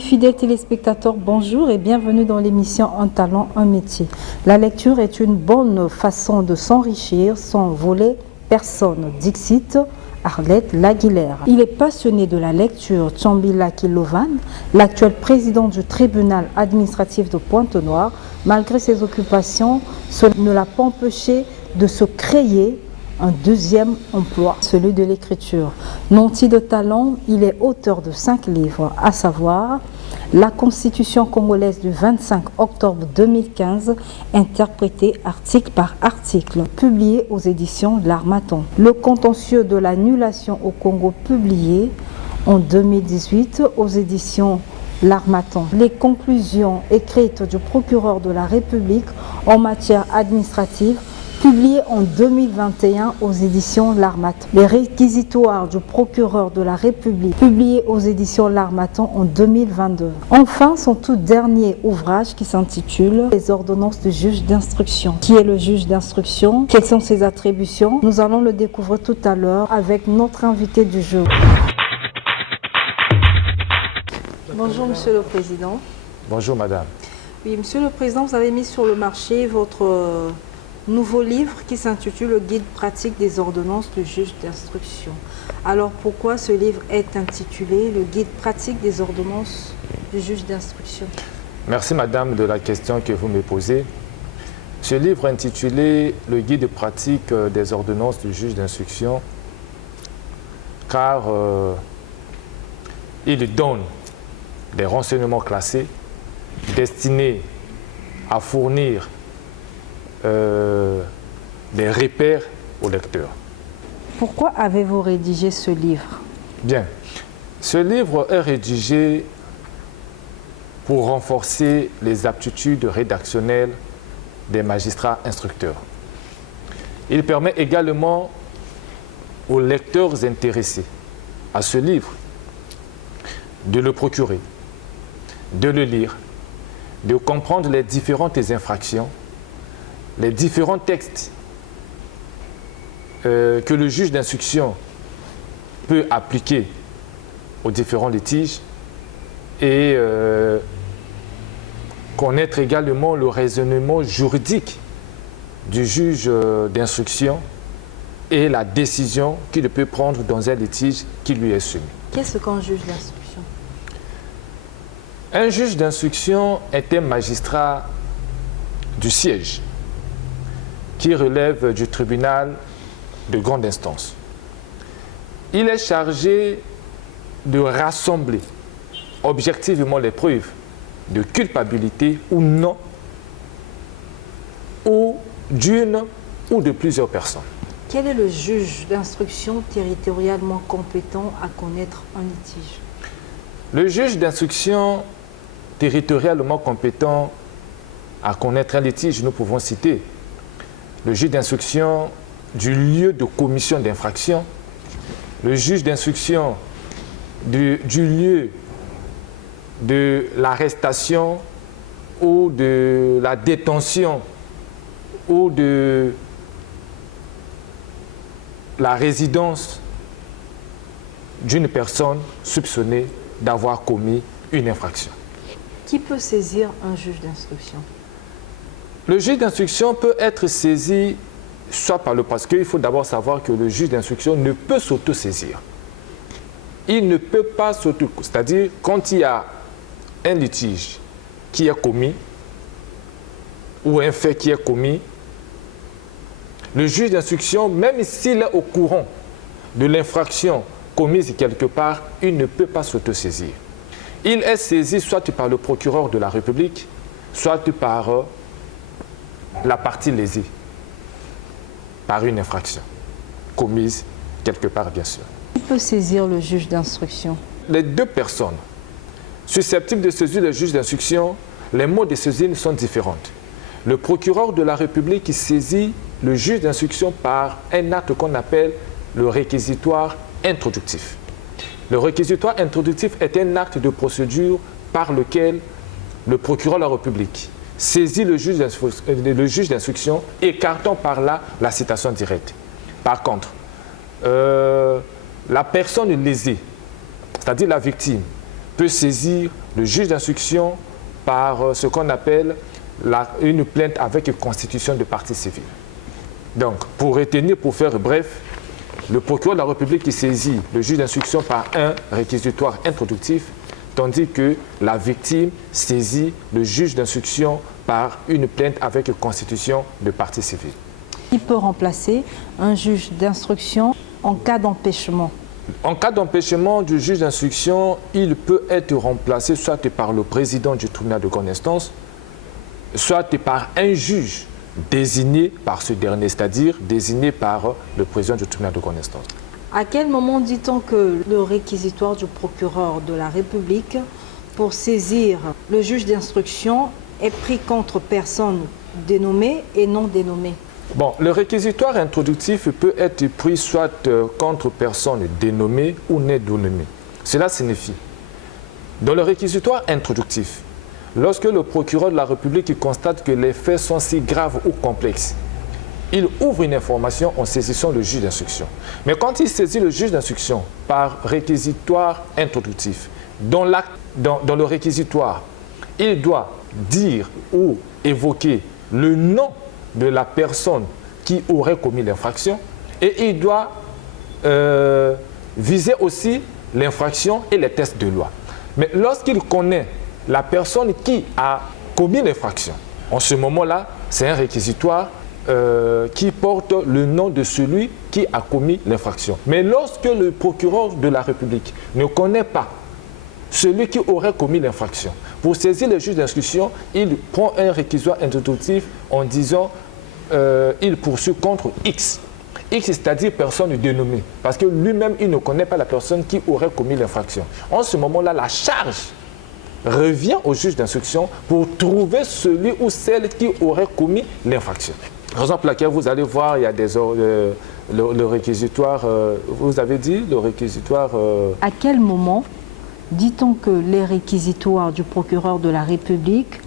Amis fidèles téléspectateurs, bonjour et bienvenue dans l'émission Un talent, un métier. La lecture est une bonne façon de s'enrichir sans voler personne. Dixit Arlette Laguilère. Il est passionné de la lecture. Tchambila Kilovan, l'actuel président du tribunal administratif de Pointe-Noire, malgré ses occupations, cela ne l'a pas empêché de se créer un deuxième emploi, celui de l'écriture. Nanti de talent, il est auteur de 5 livres, à savoir La Constitution congolaise du 25 octobre 2015, interprétée article par article, publié aux éditions de l'Harmattan. Le contentieux de l'annulation au Congo, publié en 2018 aux éditions l'Harmattan. Les conclusions écrites du procureur de la République en matière administrative, publié en 2021 aux éditions l'Harmattan. Les réquisitoires du procureur de la République, publié aux éditions l'Harmattan en 2022. Enfin, son tout dernier ouvrage qui s'intitule Les ordonnances du juge d'instruction. Qui est le juge d'instruction? Quelles sont ses attributions? Nous allons le découvrir tout à l'heure avec notre invité du jour. Bonjour Monsieur le Président. Bonjour Madame. Oui, Monsieur le Président, vous avez mis sur le marché votre nouveau livre qui s'intitule « Le guide pratique des ordonnances du juge d'instruction ». Alors pourquoi ce livre est intitulé « Le guide pratique des ordonnances du juge d'instruction ». Merci Madame de la question que vous me posez. Ce livre intitulé « Le guide pratique des ordonnances du juge d'instruction » car il donne des renseignements classés destinés à fournir des repères aux lecteurs. Pourquoi avez-vous rédigé ce livre? Bien, ce livre est rédigé pour renforcer les aptitudes rédactionnelles des magistrats instructeurs. Il permet également aux lecteurs intéressés à ce livre de le procurer, de le lire, de comprendre les différentes infractions, les différents textes que le juge d'instruction peut appliquer aux différents litiges et connaître également le raisonnement juridique du juge d'instruction et la décision qu'il peut prendre dans un litige qui lui est soumis. Qu'est-ce qu'un juge d'instruction? Un juge d'instruction est un magistrat du siège qui relève du tribunal de grande instance. Il est chargé de rassembler objectivement les preuves de culpabilité ou non, ou d'une ou de plusieurs personnes. Quel est le juge d'instruction territorialement compétent à connaître un litige? Le juge d'instruction territorialement compétent à connaître un litige, nous pouvons citer le juge d'instruction du lieu de commission d'infraction, le juge d'instruction du lieu de l'arrestation ou de la détention ou de la résidence d'une personne soupçonnée d'avoir commis une infraction. Qui peut saisir un juge d'instruction? Le juge d'instruction peut être saisi soit par le... Parce qu'il faut d'abord savoir que le juge d'instruction ne peut s'auto-saisir. Il ne peut pas s'auto... C'est-à-dire, quand il y a un litige qui est commis ou un fait qui est commis, le juge d'instruction, même s'il est au courant de l'infraction commise quelque part, il ne peut pas s'auto-saisir. Il est saisi soit par le procureur de la République, soit par la partie lésée, par une infraction commise quelque part, bien sûr. Qui peut saisir le juge d'instruction? Les deux personnes susceptibles de saisir le juge d'instruction, les mots de saisine sont différents. Le procureur de la République qui saisit le juge d'instruction par un acte qu'on appelle le réquisitoire introductif. Le réquisitoire introductif est un acte de procédure par lequel le procureur de la République saisit le juge d'instruction, écartant par là la citation directe. Par contre, la personne lésée, c'est-à-dire la victime, peut saisir le juge d'instruction par ce qu'on appelle une plainte avec constitution de partie civile. Donc, pour retenir, pour faire bref, le procureur de la République qui saisit le juge d'instruction par un réquisitoire introductif, tandis que la victime saisit le juge d'instruction par une plainte avec constitution de partie civile. Qui peut remplacer un juge d'instruction en cas d'empêchement? En cas d'empêchement du juge d'instruction, il peut être remplacé soit par le président du tribunal de grande instance, soit par un juge désigné par ce dernier, c'est-à-dire désigné par le président du tribunal de grande instance. À quel moment dit-on que le réquisitoire du procureur de la République pour saisir le juge d'instruction est pris contre personnes dénommées et non dénommées? Bon, le réquisitoire introductif peut être pris soit contre personnes dénommées ou non dénommées. Cela signifie, dans le réquisitoire introductif, lorsque le procureur de la République constate que les faits sont si graves ou complexes, il ouvre une information en saisissant le juge d'instruction. Mais quand il saisit le juge d'instruction par réquisitoire introductif, dans le réquisitoire, il doit dire ou évoquer le nom de la personne qui aurait commis l'infraction et il doit viser aussi l'infraction et les tests de loi. Mais lorsqu'il connaît la personne qui a commis l'infraction, en ce moment-là, c'est un réquisitoire qui porte le nom de celui qui a commis l'infraction. Mais lorsque le procureur de la République ne connaît pas celui qui aurait commis l'infraction, pour saisir le juge d'instruction, il prend un réquisitoire introductif en disant il poursuit contre X. X, c'est-à-dire personne dénommée, parce que lui-même, il ne connaît pas la personne qui aurait commis l'infraction. En ce moment-là, la charge revient au juge d'instruction pour trouver celui ou celle qui aurait commis l'infraction. Raison pour laquelle vous allez voir, il y a le réquisitoire, vous avez dit le réquisitoire... À quel moment dit-on que les réquisitoires du procureur de la République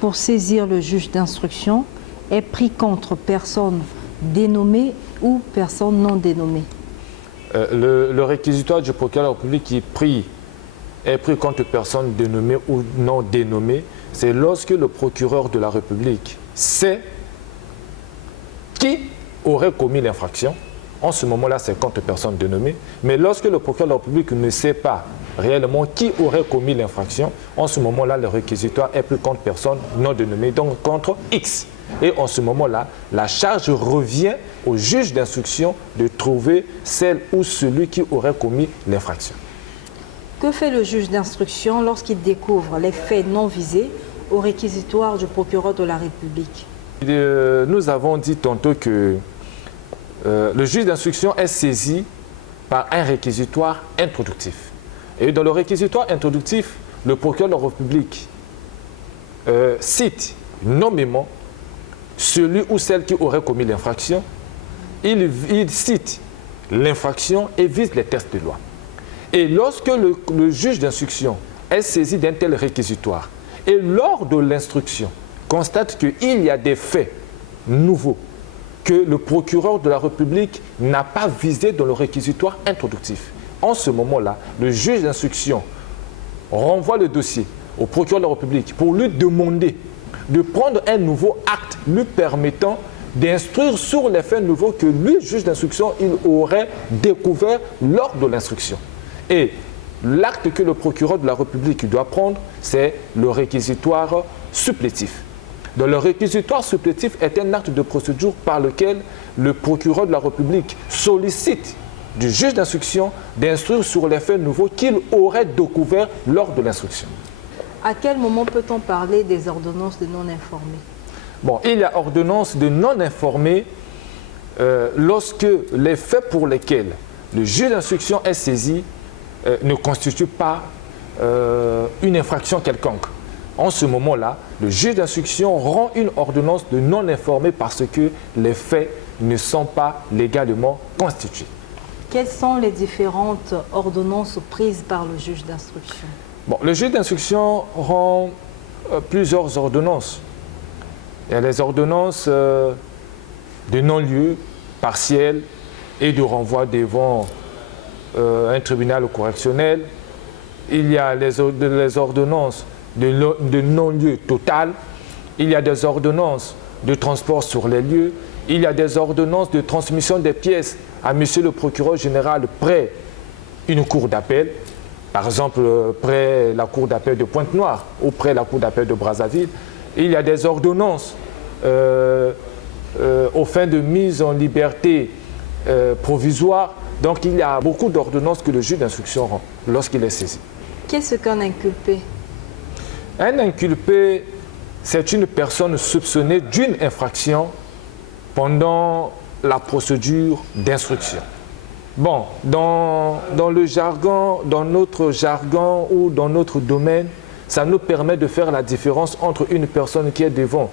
pour saisir le juge d'instruction est pris contre personne dénommée ou personne non dénommée? Le réquisitoire du procureur de la République est pris contre personne dénommée ou non dénommée, c'est lorsque le procureur de la République sait qui aurait commis l'infraction. En ce moment-là, c'est contre personne dénommée. Mais lorsque le procureur de la République ne sait pas réellement qui aurait commis l'infraction, en ce moment-là, le réquisitoire est pris contre personne non dénommée, donc contre X. Et en ce moment-là, la charge revient au juge d'instruction de trouver celle ou celui qui aurait commis l'infraction. Que fait le juge d'instruction lorsqu'il découvre les faits non visés au réquisitoire du procureur de la République? Nous avons dit tantôt que le juge d'instruction est saisi par un réquisitoire introductif. Et dans le réquisitoire introductif, le procureur de la République cite nommément celui ou celle qui aurait commis l'infraction. Il cite l'infraction et vise les tests de loi. Et lorsque le juge d'instruction est saisi d'un tel réquisitoire et lors de l'instruction constate qu'il y a des faits nouveaux que le procureur de la République n'a pas visé dans le réquisitoire introductif, en ce moment-là, le juge d'instruction renvoie le dossier au procureur de la République pour lui demander de prendre un nouveau acte lui permettant d'instruire sur les faits nouveaux que lui, juge d'instruction, il aurait découvert lors de l'instruction. Et l'acte que le procureur de la République doit prendre, c'est le réquisitoire supplétif. Donc, le réquisitoire supplétif est un acte de procédure par lequel le procureur de la République sollicite du juge d'instruction d'instruire sur les faits nouveaux qu'il aurait découverts lors de l'instruction. À quel moment peut-on parler des ordonnances de non-informés? Bon, il y a ordonnance de non-informés lorsque les faits pour lesquels le juge d'instruction est saisi ne constituent pas une infraction quelconque. En ce moment-là, le juge d'instruction rend une ordonnance de non-informé parce que les faits ne sont pas légalement constitués. Quelles sont les différentes ordonnances prises par le juge d'instruction? Bon, le juge d'instruction rend plusieurs ordonnances. Il y a les ordonnances de non-lieu partiel et de renvoi devant un tribunal correctionnel. il y a les ordonnances de non-lieu total, il y a des ordonnances de transport sur les lieux, il y a des ordonnances de transmission des pièces à monsieur le procureur général près une cour d'appel, par exemple près la cour d'appel de Pointe-Noire ou près la cour d'appel de Brazzaville. Il y a des ordonnances aux fins de mise en liberté provisoire. Donc il y a beaucoup d'ordonnances que le juge d'instruction rend lorsqu'il est saisi. Qu'est-ce qu'un inculpé? Un inculpé, c'est une personne soupçonnée d'une infraction pendant la procédure d'instruction. Bon, dans le jargon, dans notre jargon ou dans notre domaine, ça nous permet de faire la différence entre une personne qui est devant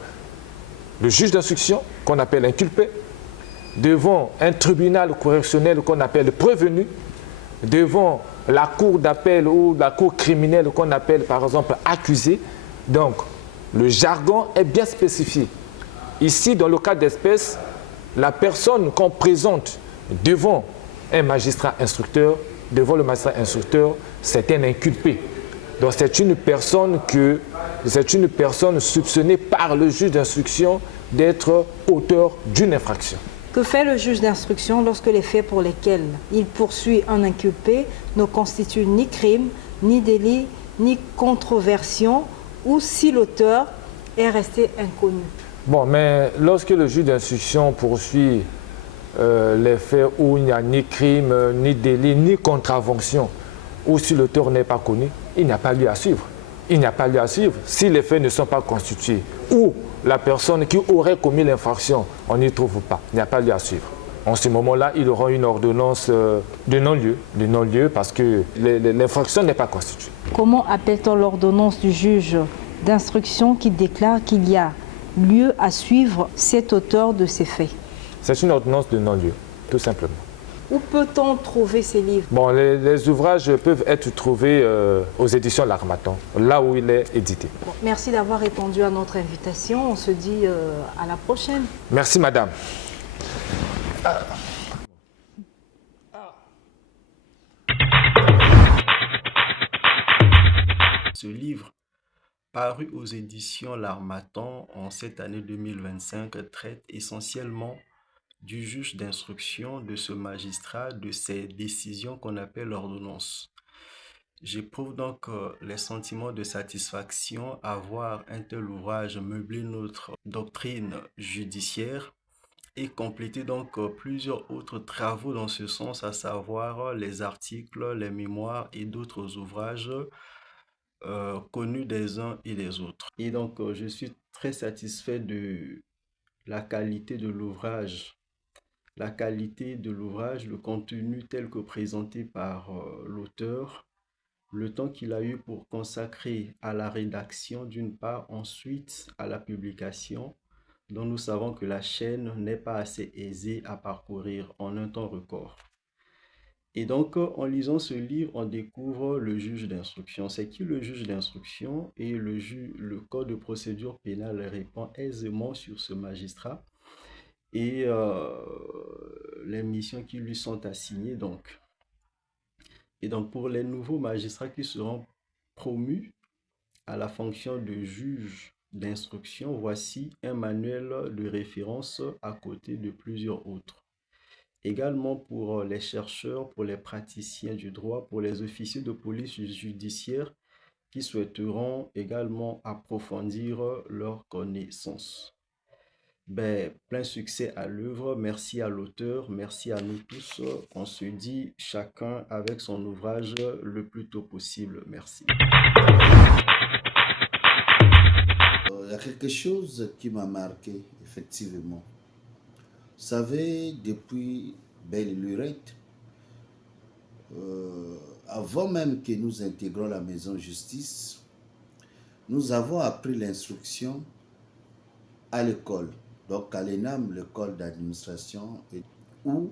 le juge d'instruction, qu'on appelle inculpé, devant un tribunal correctionnel qu'on appelle prévenu, devant la cour d'appel ou la cour criminelle qu'on appelle par exemple accusé. Donc, le jargon est bien spécifié. Ici, dans le cas d'espèce, la personne qu'on présente devant un magistrat instructeur, devant le magistrat instructeur, c'est un inculpé. Donc, c'est une personne soupçonnée par le juge d'instruction d'être auteur d'une infraction. Que fait le juge d'instruction lorsque les faits pour lesquels il poursuit un inculpé ne constituent ni crime, ni délit, ni controversion, ou si l'auteur est resté inconnu? Bon, mais lorsque le juge d'instruction poursuit les faits où il n'y a ni crime, ni délit, ni contravention, ou si l'auteur n'est pas connu, il n'y a pas lieu à suivre. Il n'y a pas lieu à suivre si les faits ne sont pas constitués ou la personne qui aurait commis l'infraction, on n'y trouve pas. Il n'y a pas lieu à suivre. En ce moment-là, il aura une ordonnance de non-lieu parce que l'infraction n'est pas constituée. Comment appelle-t-on l'ordonnance du juge d'instruction qui déclare qu'il y a lieu à suivre cet auteur de ces faits? C'est une ordonnance de non-lieu, tout simplement. Où peut-on trouver ces livres? Bon, les ouvrages peuvent être trouvés aux éditions L'Harmattan, là où il est édité. Bon, merci d'avoir répondu à notre invitation. On se dit à la prochaine. Merci, madame. Ce livre, paru aux éditions L'Harmattan en cette année 2025, traite essentiellement du juge d'instruction, de ce magistrat, de ses décisions qu'on appelle l'ordonnance. J'éprouve donc les sentiments de satisfaction à voir un tel ouvrage meubler notre doctrine judiciaire et compléter donc plusieurs autres travaux dans ce sens, à savoir les articles, les mémoires et d'autres ouvrages connus des uns et des autres. Et donc je suis très satisfait de la qualité de l'ouvrage. Le contenu tel que présenté par l'auteur, le temps qu'il a eu pour consacrer à la rédaction d'une part, ensuite à la publication, dont nous savons que la chaîne n'est pas assez aisée à parcourir en un temps record. Et donc, en lisant ce livre, on découvre le juge d'instruction. C'est qui le juge d'instruction? Et le code de procédure pénale répond aisément sur ce magistrat et les missions qui lui sont assignées donc. Et donc pour les nouveaux magistrats qui seront promus à la fonction de juge d'instruction, voici un manuel de référence à côté de plusieurs autres. Également pour les chercheurs, pour les praticiens du droit, pour les officiers de police judiciaire qui souhaiteront également approfondir leurs connaissances. Plein succès à l'œuvre, merci à l'auteur, merci à nous tous. On se dit chacun avec son ouvrage le plus tôt possible. Merci. Il y a quelque chose qui m'a marqué, effectivement. Vous savez, depuis belle lurette, avant même que nous intégrions la maison justice, nous avons appris l'instruction à l'école. Donc à l'ENAM, l'école d'administration, où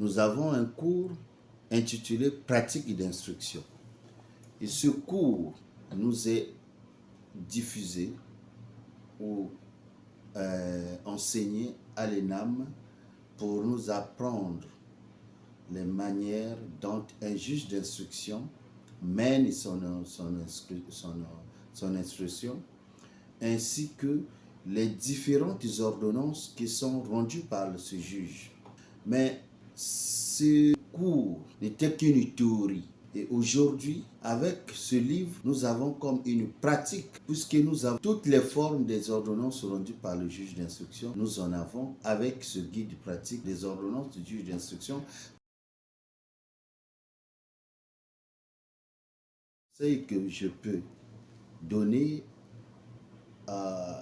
nous avons un cours intitulé pratique d'instruction. Et ce cours nous est diffusé ou enseigné à l'ENAM pour nous apprendre les manières dont un juge d'instruction mène son instruction, ainsi que les différentes ordonnances qui sont rendues par ce juge. Mais ce cours n'était qu'une théorie. Et aujourd'hui, avec ce livre, nous avons comme une pratique, puisque nous avons toutes les formes des ordonnances rendues par le juge d'instruction. Nous en avons avec ce guide pratique des ordonnances du juge d'instruction. C'est que je peux donner,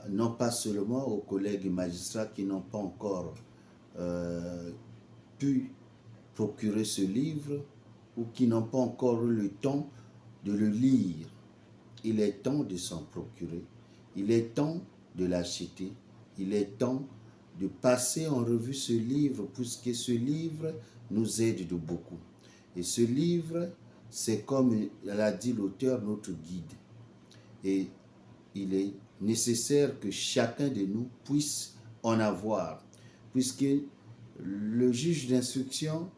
non pas seulement aux collègues magistrats qui n'ont pas encore pu procurer ce livre ou qui n'ont pas encore eu le temps de le lire. Il est temps de s'en procurer, il est temps de l'acheter, il est temps de passer en revue ce livre, puisque ce livre nous aide de beaucoup. Et ce livre, c'est comme l'a dit l'auteur, notre guide. Et il est nécessaire que chacun de nous puisse en avoir, puisque le juge d'instruction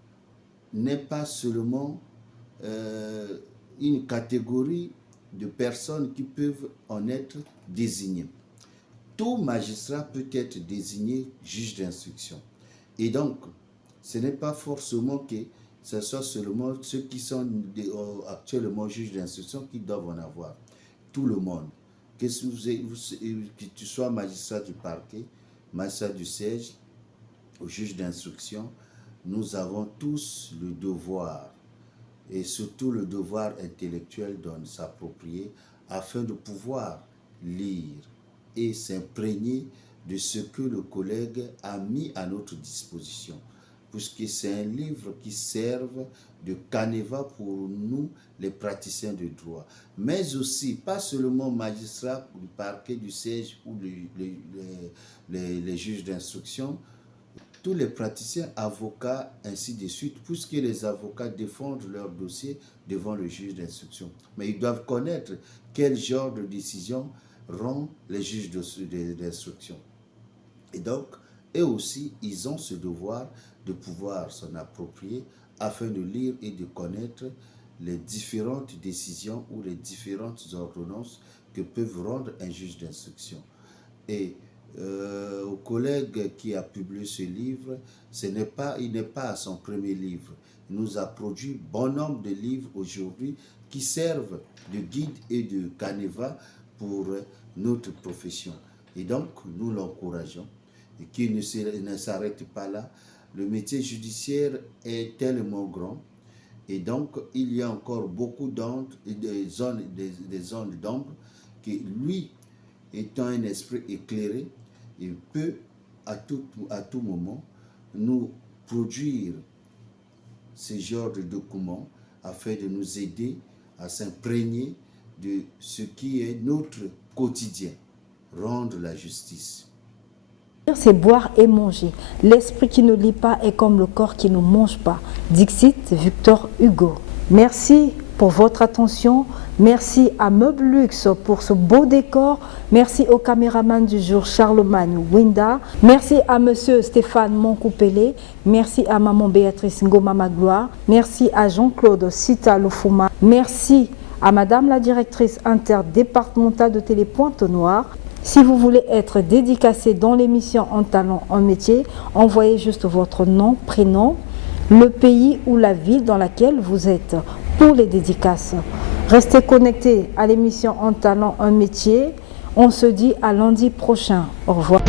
n'est pas seulement une catégorie de personnes qui peuvent en être désignées. Tout magistrat peut être désigné juge d'instruction. Et donc, ce n'est pas forcément que ce soit seulement ceux qui sont actuellement juges d'instruction qui doivent en avoir. Tout le monde. Que tu sois magistrat du parquet, magistrat du siège, ou juge d'instruction, nous avons tous le devoir, et surtout le devoir intellectuel de s'approprier afin de pouvoir lire et s'imprégner de ce que le collègue a mis à notre disposition, puisque c'est un livre qui serve de canevas pour nous, les praticiens de droit, mais aussi, pas seulement magistrats du parquet, du siège ou les juges d'instruction, tous les praticiens, avocats, ainsi de suite, puisque les avocats défendent leur dossier devant le juge d'instruction. Mais ils doivent connaître quel genre de décision rend les juges d'instruction. Et donc, eux aussi, ils ont ce devoir de pouvoir s'en approprier afin de lire et de connaître les différentes décisions ou les différentes ordonnances que peuvent rendre un juge d'instruction. Et au collègue qui a publié ce livre, il n'est pas à son premier livre. Il nous a produit bon nombre de livres aujourd'hui qui servent de guide et de canevas pour notre profession. Et donc, nous l'encourageons et qu'il ne s'arrête pas là. Le métier judiciaire est tellement grand et donc il y a encore beaucoup des zones d'ombre qui, lui, étant un esprit éclairé, il peut à tout moment nous produire ce genre de documents afin de nous aider à s'imprégner de ce qui est notre quotidien, rendre la justice. C'est boire et manger. L'esprit qui ne lit pas est comme le corps qui ne mange pas. Dixit Victor Hugo. Merci pour votre attention. Merci à Meubles Luxe pour ce beau décor. Merci au caméraman du jour Charlemagne Winda. Merci à monsieur Stéphane Moncoupélé. Merci à maman Béatrice Ngoma Magloire. Merci à Jean-Claude Sita Lofuma. Merci à madame la directrice interdépartementale de Télé Pointe-Noire. Si vous voulez être dédicacé dans l'émission En Talent, En Métier, envoyez juste votre nom, prénom, le pays ou la ville dans laquelle vous êtes pour les dédicaces. Restez connectés à l'émission En Talent, Un Métier. On se dit à lundi prochain. Au revoir.